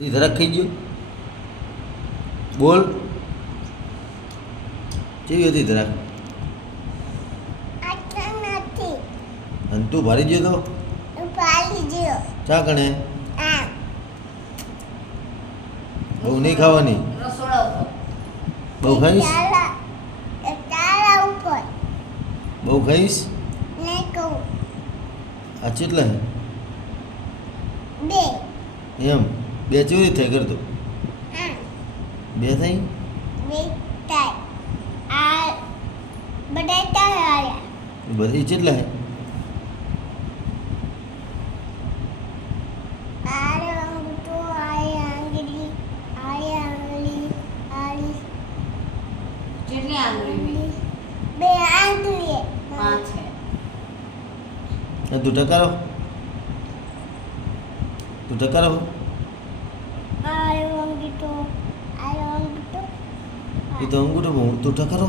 જરાક ખાઈ ગયો બોલ કેવી હતી જરાક અને તું ભારી ગયો તો ચા કણે બહુ નહીં ખાવાની બહુ ખાઈશ બહુ ખાઈશ આ કેટલા એમ બે ચોરી થઈ કરતો બે થઈ બધી કેટલા તું ટકારો એ તો અંગૂઠો તું ટકારો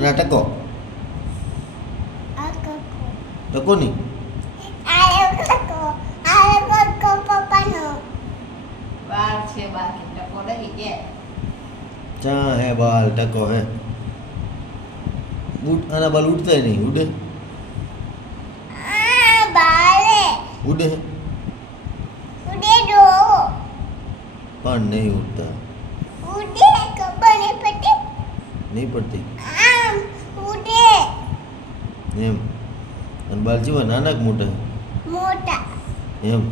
નાટકો ટકો નહીં ચા હે બાલ ટકો હે બૂટ આના બાલ ઉડતા નહીં ઉડે ઉડે પણ નહીં ઉડતા નહીં પડતી એમ અને બાલ જેવા નાના કે મોટા એમ